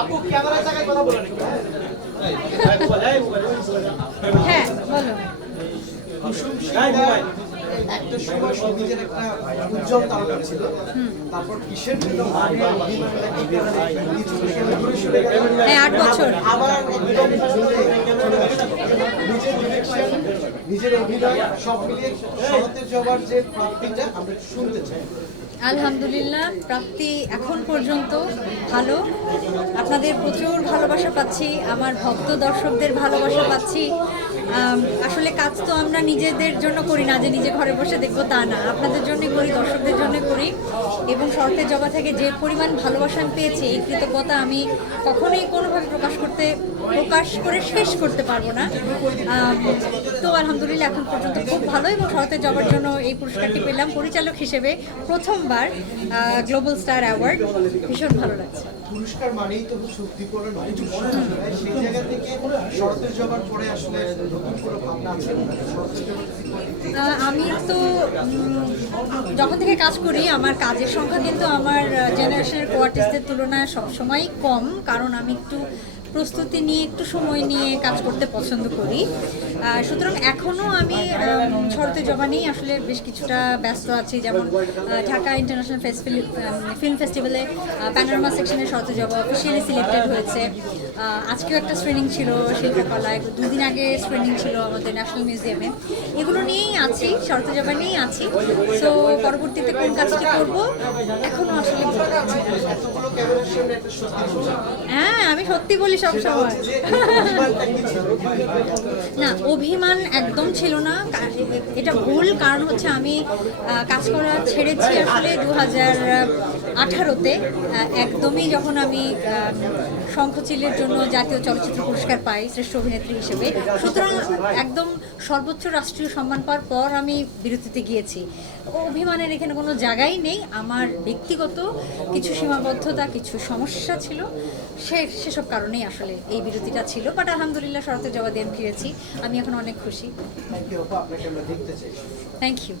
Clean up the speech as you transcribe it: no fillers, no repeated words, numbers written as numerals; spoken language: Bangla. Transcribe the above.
আপু ক্যামেরার জায়গায় কথা বলেন একটু। হ্যাঁ বলো। একটা সময় সঙ্গীতের একটা উজ্জ্বল তারকা ছিল, তারপর কিসের জন্য হ্যাঁ 8 বছর। আবার একদম নিজের ডিরেকশন, নিজের অভিনয় সব মিলিয়ে শরতের জবার যে প্রাপ্তিটা আমরা শুনতে চাই। আলহামদুলিল্লাহ, প্রাপ্তি এখন পর্যন্ত ভালো। আপনাদের প্রচুর ভালোবাসা পাচ্ছি, আমার ভক্ত দর্শকদের ভালোবাসা পাচ্ছি। আসলে কাজ তো আমরা নিজেদের জন্য করি না যে নিজে ঘরে বসে দেখবো, তা না, আপনাদের জন্য করি, দর্শকদের জন্য করি। এবং শরতের জবা থেকে যে পরিমাণ ভালোবাসা আমি পেয়েছি, এই কৃতজ্ঞতা আমি কখনোই কোনোভাবে প্রকাশ করে শেষ করতে পারবো না। তো আলহামদুলিল্লাহ এখন পর্যন্ত খুব ভালো, এবং শরতের জবার জন্য এই পুরস্কারটি পেলাম পরিচালক হিসেবে প্রথমবার, গ্লোবাল স্টার অ্যাওয়ার্ড। ভীষণ ভালো লাগছে। পুরস্কার মানেই তো শক্তিপূর্ণ নয়, সেই জায়গা থেকে শরতের জবার পরে আসলে নতুন কোনো ভাবনা আছে? আমি তো যখন থেকে কাজ করি, আমার কাজের সংখ্যা কিন্তু আমার জেনারেশনের কোয়ার্টিস্টদের তুলনায় সবসময়ই কম, কারণ আমি একটু প্রস্তুতি নিয়ে একটু সময় নিয়ে কাজ করতে পছন্দ করি। সুতরাং এখনও আমি শরতের জবা নিয়েই আসলে বেশ কিছুটা ব্যস্ত আছি। যেমন ঢাকা ইন্টারন্যাশনাল ফিল্ম ফেস্টিভ্যালে প্যানোরামা সেকশনে শরতের জবা অফিসিয়ালি সিলেক্টেড হয়েছে। আজকেও একটা স্ক্রিনিং ছিল শিল্পকলায়, 2 দিন আগে স্ক্রিনিং ছিল আমাদের ন্যাশনাল মিউজিয়ামে। এগুলো নিয়েই আছি, শরতের জবা নিয়েই আছি। সো পরবর্তীতে কোন কাজটি করবো এখনও আসলে বলতে পারছি না। হ্যাঁ, আমি সত্যি বলি সব সময়। না, অভিমান একদম ছিল না, এটা ভুল। কারণ হচ্ছে আমি কাজ করা ছেড়েছি আসলে 2018-তে, একদমই যখন আমি শঙ্খচিলের জন্য জাতীয় চলচ্চিত্র পুরস্কার পাই শ্রেষ্ঠ অভিনেত্রী হিসেবে। সুতরাং একদম সর্বোচ্চ রাষ্ট্রীয় সম্মান পাওয়ার পর আমি বিরতিতে গিয়েছি। অভিমানের এখানে কোনো জায়গাই নেই। আমার ব্যক্তিগত কিছু সীমাবদ্ধতা, কিছু সমস্যা ছিল, সেসব কারণেই আসলে এই বিরতিটা ছিল। বাট আলহামদুলিল্লাহ শরতের জবা দিয়ে ফিরেছি, আমি এখন অনেক খুশি। Thank you.